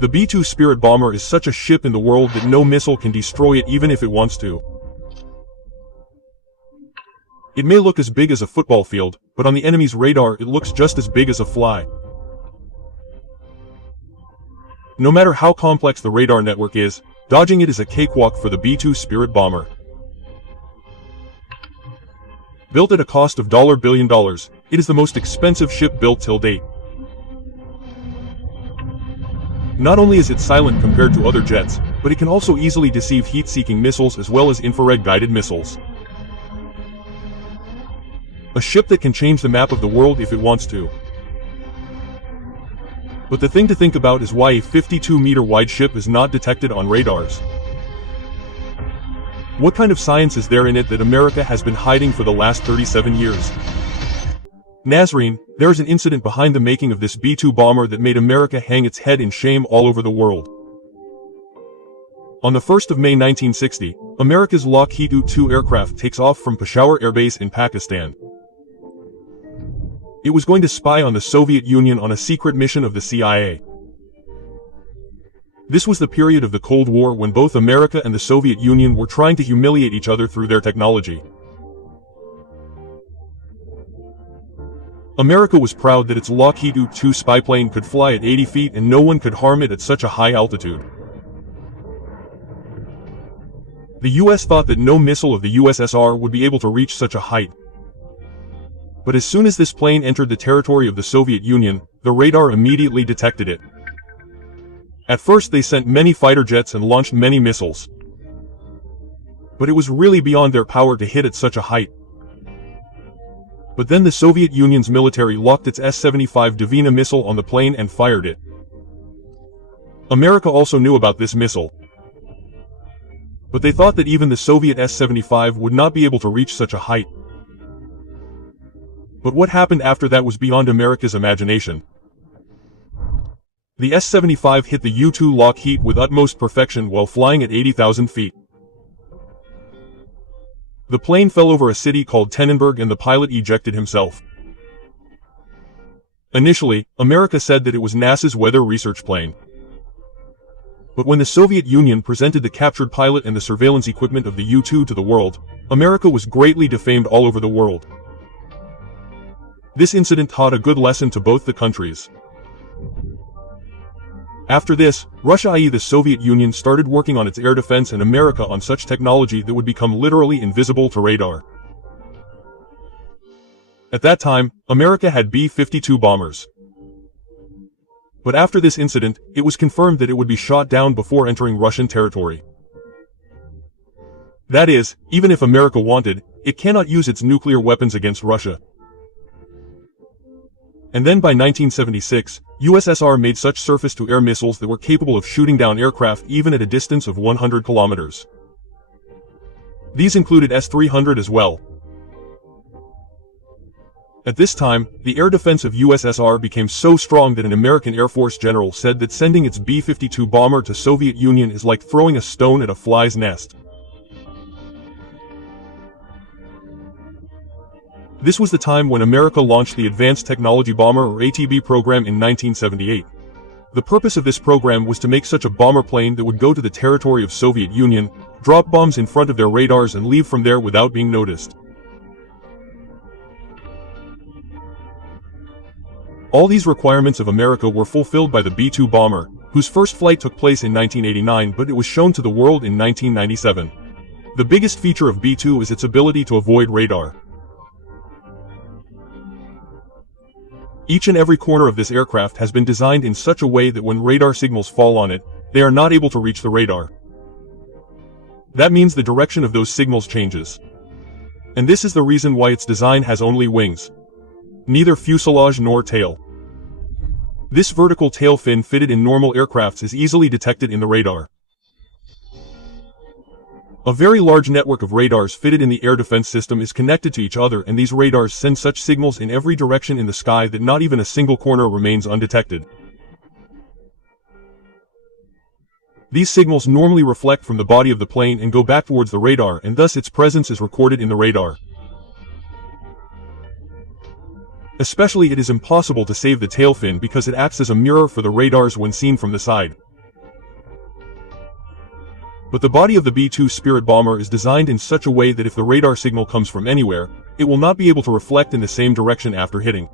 The B-2 Spirit bomber is such a ship in the world that no missile can destroy it even if it wants to. It may look as big as a football field, but on the enemy's radar it looks just as big as a fly. No matter how complex the radar network is, dodging it is a cakewalk for the B-2 Spirit bomber. Built at a cost of $1 billion, it is the most expensive ship built till date. Not only is it silent compared to other jets, but it can also easily deceive heat-seeking missiles as well as infrared-guided missiles. A ship that can change the map of the world if it wants to. But the thing to think about is why a 52-meter wide ship is not detected on radars. What kind of science is there in it that America has been hiding for the last 37 years? Nazarene, there is an incident behind the making of this B-2 bomber that made America hang its head in shame all over the world. On the 1st of May 1960, America's Lockheed U-2 aircraft takes off from Peshawar Air Base in Pakistan. It was going to spy on the Soviet Union on a secret mission of the CIA. This was the period of the Cold War when both America and the Soviet Union were trying to humiliate each other through their technology. America was proud that its Lockheed U-2 spy plane could fly at 80 feet and no one could harm it at such a high altitude. The US thought that no missile of the USSR would be able to reach such a height. But as soon as this plane entered the territory of the Soviet Union, the radar immediately detected it. At first they sent many fighter jets and launched many missiles. But it was really beyond their power to hit at such a height. But then the Soviet Union's military locked its S-75 Dvina missile on the plane and fired it. America also knew about this missile. But they thought that even the Soviet S-75 would not be able to reach such a height. But what happened after that was beyond America's imagination. The S-75 hit the U-2 Lockheed with utmost perfection while flying at 80,000 feet. The plane fell over a city called Tennenberg and the pilot ejected himself. Initially, America said that it was NASA's weather research plane. But when the Soviet Union presented the captured pilot and the surveillance equipment of the U-2 to the world, America was greatly defamed all over the world. This incident taught a good lesson to both the countries. After this, Russia, i.e. the Soviet Union, started working on its air defense and America on such technology that would become literally invisible to radar. At that time, America had B-52 bombers. But after this incident, it was confirmed that it would be shot down before entering Russian territory. That is, even if America wanted, it cannot use its nuclear weapons against Russia. And then by 1976, USSR made such surface-to-air missiles that were capable of shooting down aircraft even at a distance of 100 kilometers. These included S-300 as well. At this time, the air defense of USSR became so strong that an American Air Force general said that sending its B-52 bomber to Soviet Union is like throwing a stone at a fly's nest. This was the time when America launched the Advanced Technology Bomber or ATB program in 1978. The purpose of this program was to make such a bomber plane that would go to the territory of Soviet Union, drop bombs in front of their radars and leave from there without being noticed. All these requirements of America were fulfilled by the B-2 bomber, whose first flight took place in 1989, but it was shown to the world in 1997. The biggest feature of B-2 is its ability to avoid radar. Each and every corner of this aircraft has been designed in such a way that when radar signals fall on it, they are not able to reach the radar. That means the direction of those signals changes. And this is the reason why its design has only wings. Neither fuselage nor tail. This vertical tail fin fitted in normal aircrafts is easily detected in the radar. A very large network of radars fitted in the air defense system is connected to each other, and these radars send such signals in every direction in the sky that not even a single corner remains undetected. These signals normally reflect from the body of the plane and go back towards the radar, and thus its presence is recorded in the radar. Especially, it is impossible to save the tail fin because it acts as a mirror for the radars when seen from the side. But the body of the B-2 Spirit bomber is designed in such a way that if the radar signal comes from anywhere, it will not be able to reflect in the same direction after hitting.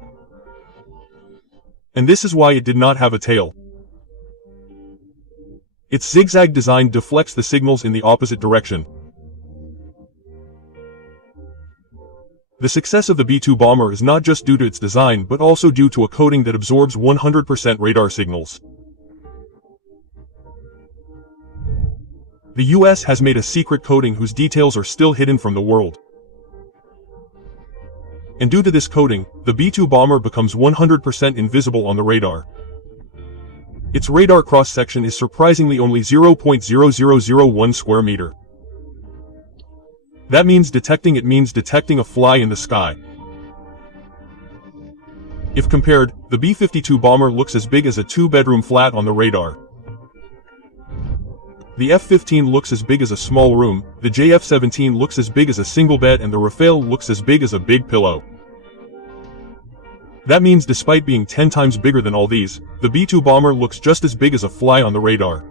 And this is why it did not have a tail. Its zigzag design deflects the signals in the opposite direction. The success of the B-2 bomber is not just due to its design but also due to a coating that absorbs 100% radar signals. The US has made a secret coating whose details are still hidden from the world. And due to this coating, the B-2 bomber becomes 100% invisible on the radar. Its radar cross-section is surprisingly only 0.0001 square meter. That means detecting a fly in the sky. If compared, the B-52 bomber looks as big as a two-bedroom flat on the radar. The F-15 looks as big as a small room, the JF-17 looks as big as a single bed, and the Rafale looks as big as a big pillow. That means despite being 10 times bigger than all these, the B-2 bomber looks just as big as a fly on the radar.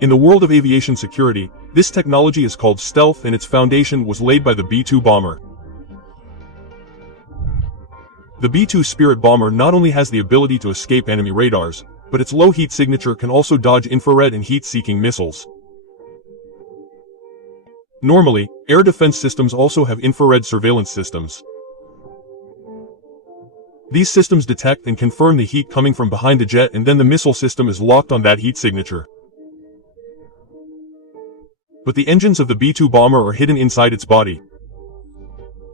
In the world of aviation security, this technology is called stealth, and its foundation was laid by the B-2 bomber. The B-2 Spirit bomber not only has the ability to escape enemy radars, but its low heat signature can also dodge infrared and heat-seeking missiles. Normally, air defense systems also have infrared surveillance systems. These systems detect and confirm the heat coming from behind the jet, and then the missile system is locked on that heat signature. But the engines of the B-2 bomber are hidden inside its body.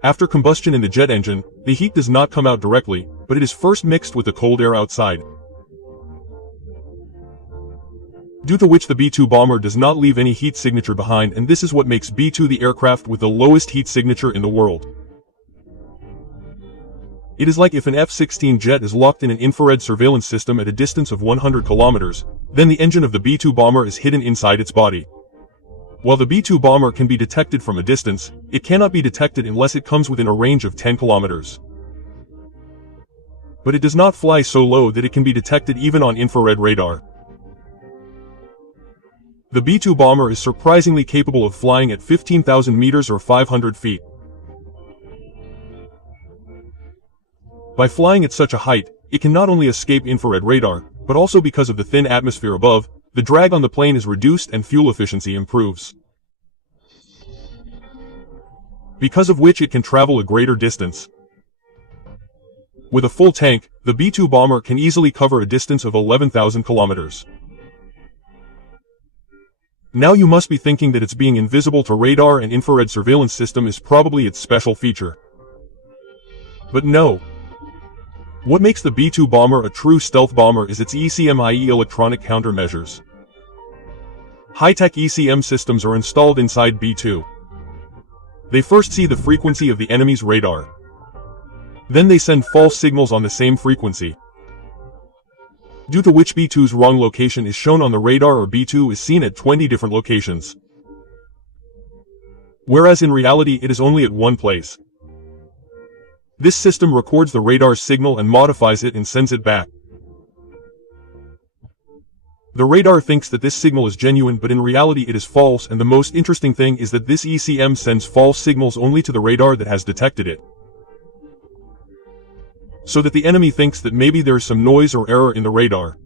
After combustion in the jet engine, the heat does not come out directly, but it is first mixed with the cold air outside. Due to which the B-2 bomber does not leave any heat signature behind, and this is what makes B-2 the aircraft with the lowest heat signature in the world. It is like if an F-16 jet is locked in an infrared surveillance system at a distance of 100 kilometers, then the engine of the B-2 bomber is hidden inside its body. While the B-2 bomber can be detected from a distance, it cannot be detected unless it comes within a range of 10 kilometers. But it does not fly so low that it can be detected even on infrared radar. The B-2 bomber is surprisingly capable of flying at 15,000 meters or 500 feet. By flying at such a height, it can not only escape infrared radar, but also because of the thin atmosphere above, the drag on the plane is reduced and fuel efficiency improves. Because of which it can travel a greater distance. With a full tank, the B-2 bomber can easily cover a distance of 11,000 kilometers. Now you must be thinking that its being invisible to radar and infrared surveillance system is probably its special feature. But no. What makes the B-2 bomber a true stealth bomber is its ECM, i.e. electronic countermeasures. High-tech ECM systems are installed inside B-2. They first see the frequency of the enemy's radar. Then they send false signals on the same frequency. Due to which B-2's wrong location is shown on the radar, or B-2 is seen at 20 different locations. Whereas in reality it is only at one place. This system records the radar's signal and modifies it and sends it back. The radar thinks that this signal is genuine, but in reality it is false, and the most interesting thing is that this ECM sends false signals only to the radar that has detected it. So that the enemy thinks that maybe there is some noise or error in the radar.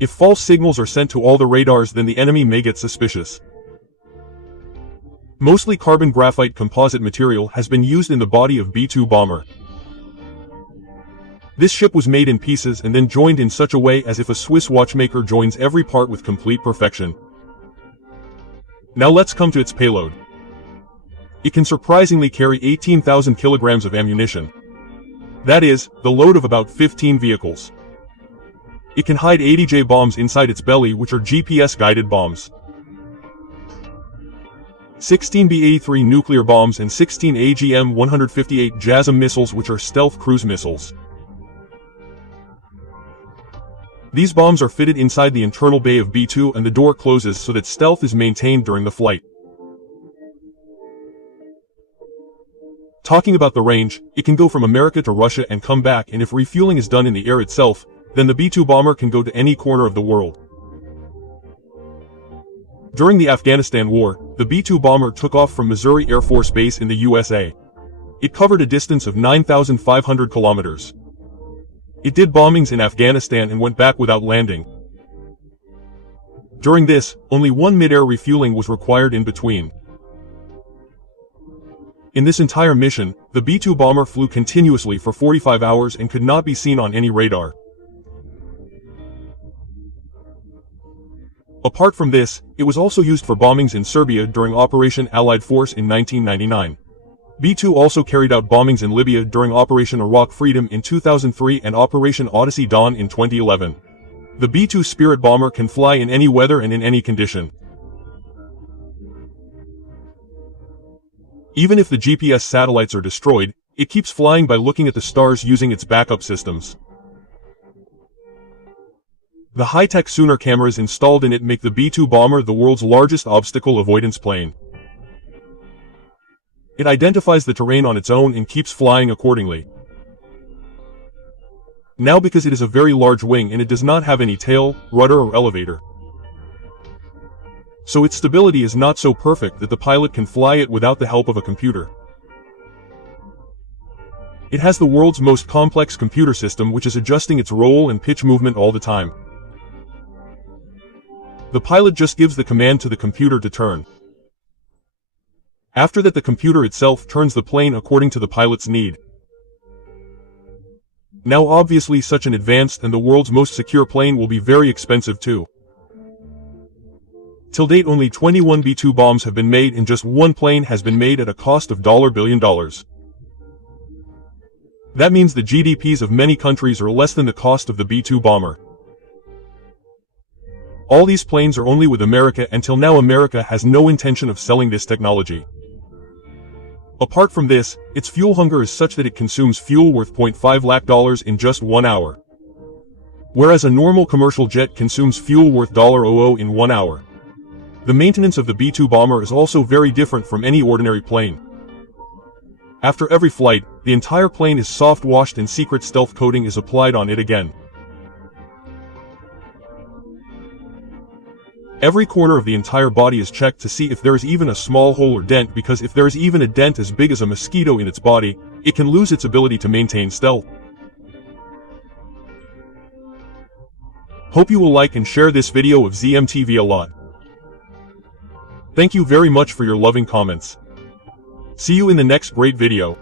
If false signals are sent to all the radars, then the enemy may get suspicious. Mostly carbon graphite composite material has been used in the body of B-2 bomber. This ship was made in pieces and then joined in such a way as if a Swiss watchmaker joins every part with complete perfection. Now let's come to its payload. It can surprisingly carry 18,000 kilograms of ammunition. That is, the load of about 15 vehicles. It can hide 80 J bombs inside its belly, which are GPS-guided bombs. 16 B-83 nuclear bombs and 16 AGM-158 JASSM missiles, which are stealth cruise missiles. These bombs are fitted inside the internal bay of B-2 and the door closes so that stealth is maintained during the flight. Talking about the range, it can go from America to Russia and come back, and if refueling is done in the air itself, then the B-2 bomber can go to any corner of the world. During the Afghanistan War, the B-2 bomber took off from Missouri Air Force Base in the USA. It covered a distance of 9,500 kilometers. It did bombings in Afghanistan and went back without landing. During this, only one mid-air refueling was required in between. In this entire mission, the B-2 bomber flew continuously for 45 hours and could not be seen on any radar. Apart from this, it was also used for bombings in Serbia during Operation Allied Force in 1999. B-2 also carried out bombings in Libya during Operation Iraq Freedom in 2003 and Operation Odyssey Dawn in 2011. The B-2 Spirit bomber can fly in any weather and in any condition. Even if the GPS satellites are destroyed, it keeps flying by looking at the stars using its backup systems. The high-tech sonar cameras installed in it make the B-2 bomber the world's largest obstacle avoidance plane. It identifies the terrain on its own and keeps flying accordingly. Now because it is a very large wing and it does not have any tail, rudder or elevator. So its stability is not so perfect that the pilot can fly it without the help of a computer. It has the world's most complex computer system which is adjusting its roll and pitch movement all the time. The pilot just gives the command to the computer to turn. After that, the computer itself turns the plane according to the pilot's need. Now obviously such an advanced and the world's most secure plane will be very expensive too. Till date only 21 B-2 bombs have been made and just one plane has been made at a cost of $1 billion. That means the GDPs of many countries are less than the cost of the B-2 bomber. All these planes are only with America. Until now America has no intention of selling this technology. Apart from this, its fuel hunger is such that it consumes fuel worth $0.5 lakh in just 1 hour. Whereas a normal commercial jet consumes fuel worth $00 in 1 hour. The maintenance of the B-2 bomber is also very different from any ordinary plane. After every flight, the entire plane is soft washed and secret stealth coating is applied on it again. Every corner of the entire body is checked to see if there is even a small hole or dent, because if there is even a dent as big as a mosquito in its body, it can lose its ability to maintain stealth. Hope you will like and share this video of ZMTV a lot. Thank you very much for your loving comments. See you in the next great video.